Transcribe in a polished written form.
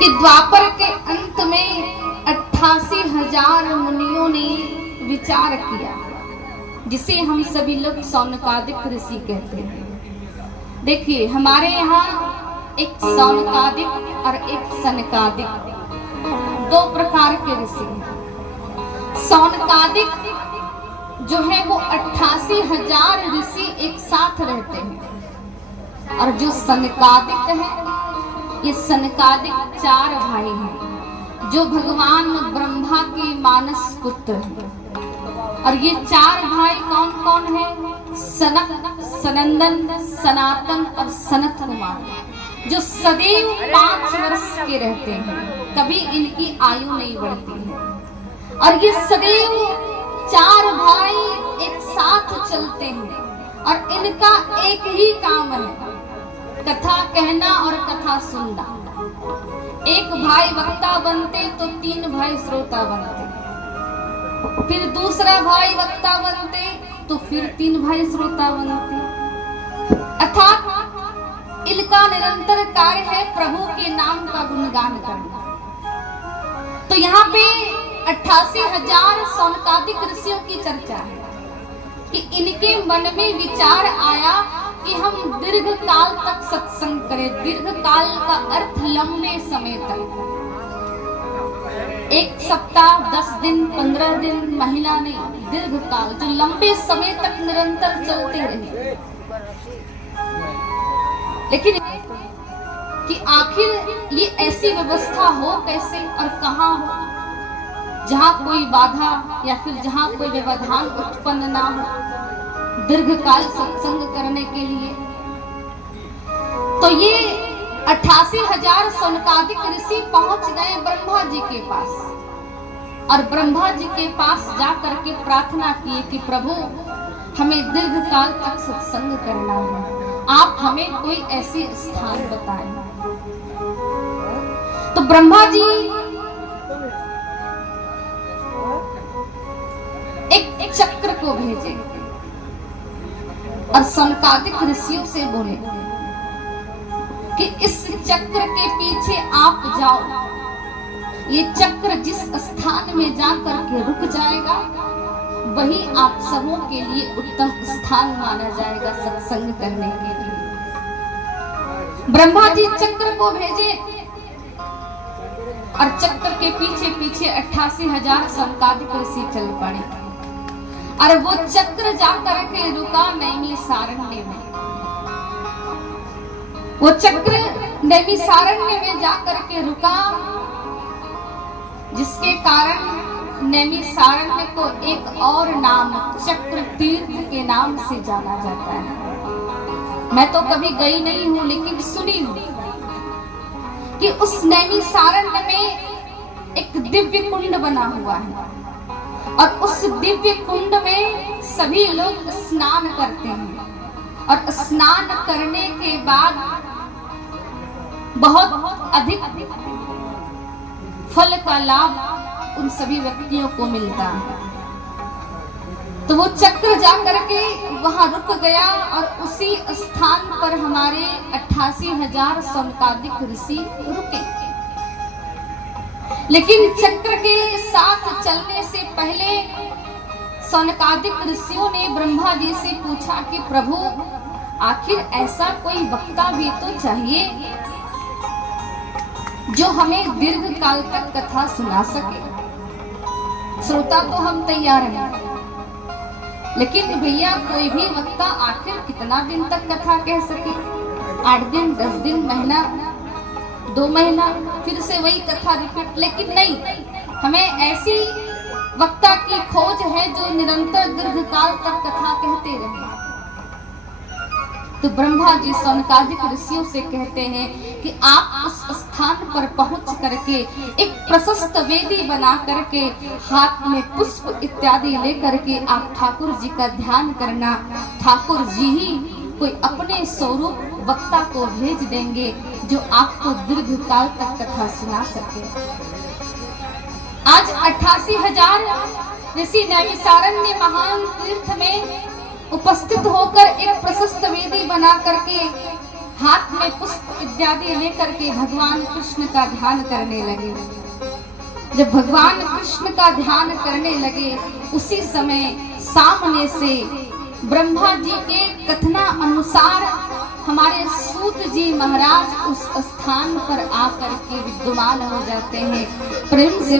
कि द्वापर के अंत में 88,000 मुनियों ने विचार किया, जिसे हम सभी लोग सौनकादिक ऋषि कहते हैं। देखिए, हमारे यहाँ एक सौनकादिक और एक सनकादिक, दो प्रकार के ऋषि हैं। सौनकादिक जो है वो 88,000 ऋषि एक साथ रहते हैं, और जो सनकादिक है, ये सनकादिक 4 भाई हैं जो भगवान ब्रह्मा के मानस पुत्र हैं। और ये 4 भाई कौन कौन है? सनक, सनंदन, सनातन और सनत कुमार, जो सदैव 5 वर्ष के रहते हैं, कभी इनकी आयु नहीं बढ़ती है। और ये सदैव 4 भाई एक साथ चलते हैं, और इनका एक ही काम है, कथा कहना और कथा सुनना। एक भाई वक्ता बनते तो 3 भाई श्रोता बनते, फिर दूसरा भाई वक्ता बनते तो फिर 3 भाई श्रोता बनते। अर्थात इनका निरंतर कार्य है प्रभु के नाम का गुणगान करना। तो यहाँ पे 88,000 सौनकादिक ऋषियों की चर्चा है कि इनके मन में विचार आया कि हम दीर्घ काल तक सत्संग करें। दीर्घ काल का अर्थ लंबे समय तक, 1 सप्ताह, 10 दिन, 15 दिन, महीना नहीं, दीर्घ काल, जो लंबे समय तक निरंतर चलते रहे। लेकिन कि आखिर ये ऐसी व्यवस्था हो कैसे और कहाँ हो, जहाँ कोई बाधा या फिर जहाँ कोई व्यवधान उत्पन्न ना हो दीर्घकाल सत्संग करने के लिए। तो ये 88,000 सौनकादिक ऋषि पहुंच गए ब्रह्मा जी के पास, और ब्रह्मा जी के पास जाकर के प्रार्थना किए कि प्रभु, हमें दीर्घकाल तक सत्संग करना है, आप हमें कोई ऐसी स्थान बताएं। तो ब्रह्मा जी एक चक्र को भेजे और सौनकादिक ऋषियों से बोले कि इस चक्र के पीछे आप जाओ, ये चक्र जिस स्थान में जाकर के रुक जाएगा वही आप सबों के लिए उत्तम स्थान माना जाएगा सत्संग करने के लिए। ब्रह्मा जी चक्र को भेजे और चक्र के पीछे पीछे 88,000 सौनकादिक ऋषि चल पड़े, और वो चक्र जाकर के रुका नैमिषारण्य में। वो चक्र नैमिषारण्य में जाकर के रुका, जिसके कारण नैमिषारण्य को एक और नाम चक्र तीर्थ के नाम से जाना जाता है। मैं तो कभी गई नहीं हूँ, लेकिन सुनी हूँ कि उस नैमिषारण्य में एक दिव्य कुंड बना हुआ है, और उस दिव्य कुंड में सभी लोग स्नान करते हैं, और स्नान करने के बाद बहुत अधिक फल का लाभ उन सभी व्यक्तियों को मिलता है। तो वो चक्र जाकर के वहां रुक गया, और उसी स्थान पर हमारे 88,000 सौनकादिक ऋषि रुके। लेकिन चक्र के साथ चलने से पहले सौनकादिक ऋषियों ने ब्रह्मा जी से पूछा कि प्रभु, आखिर ऐसा कोई वक्ता भी तो चाहिए जो हमें दीर्घ काल तक कथा सुना सके। श्रोता तो हम तैयार हैं, लेकिन भैया कोई भी वक्ता आखिर कितना दिन तक कथा कह सके? 8 दिन, 10 दिन, महीना, 2 महीना, फिर से वही कथा रिपीट। लेकिन नहीं, हमें ऐसी वक्ता की खोज है जो निरंतर दीर्घकाल तक कथा कहते रहे। तो ब्रह्मा जी सौनकादिक ऋषियों से कहते हैं कि आप उस स्थान पर पहुंच करके एक प्रशस्त वेदी बना करके हाथ में पुष्प इत्यादि लेकर के आप ठाकुर जी का ध्यान करना। ठाकुर जी ही कोई अपने स्वरूप वक्ता को भेज देंगे जो आपको दीर्घ काल तक कथा सुना सके। आज 88,000 ऋषि नैमिषारण्य महान तीर्थ में उपस्थित होकर एक प्रशस्त वेदी बना करके हाथ में पुष्प इत्यादि लेकर के भगवान कृष्ण का ध्यान करने लगे। जब भगवान कृष्ण का ध्यान करने लगे, उसी समय सामने से ब्रह्मा जी के कथना अनुसार हमारे सूत जी महाराज उस स्थान पर आकर के विद्यमान हो जाते हैं। प्रेम से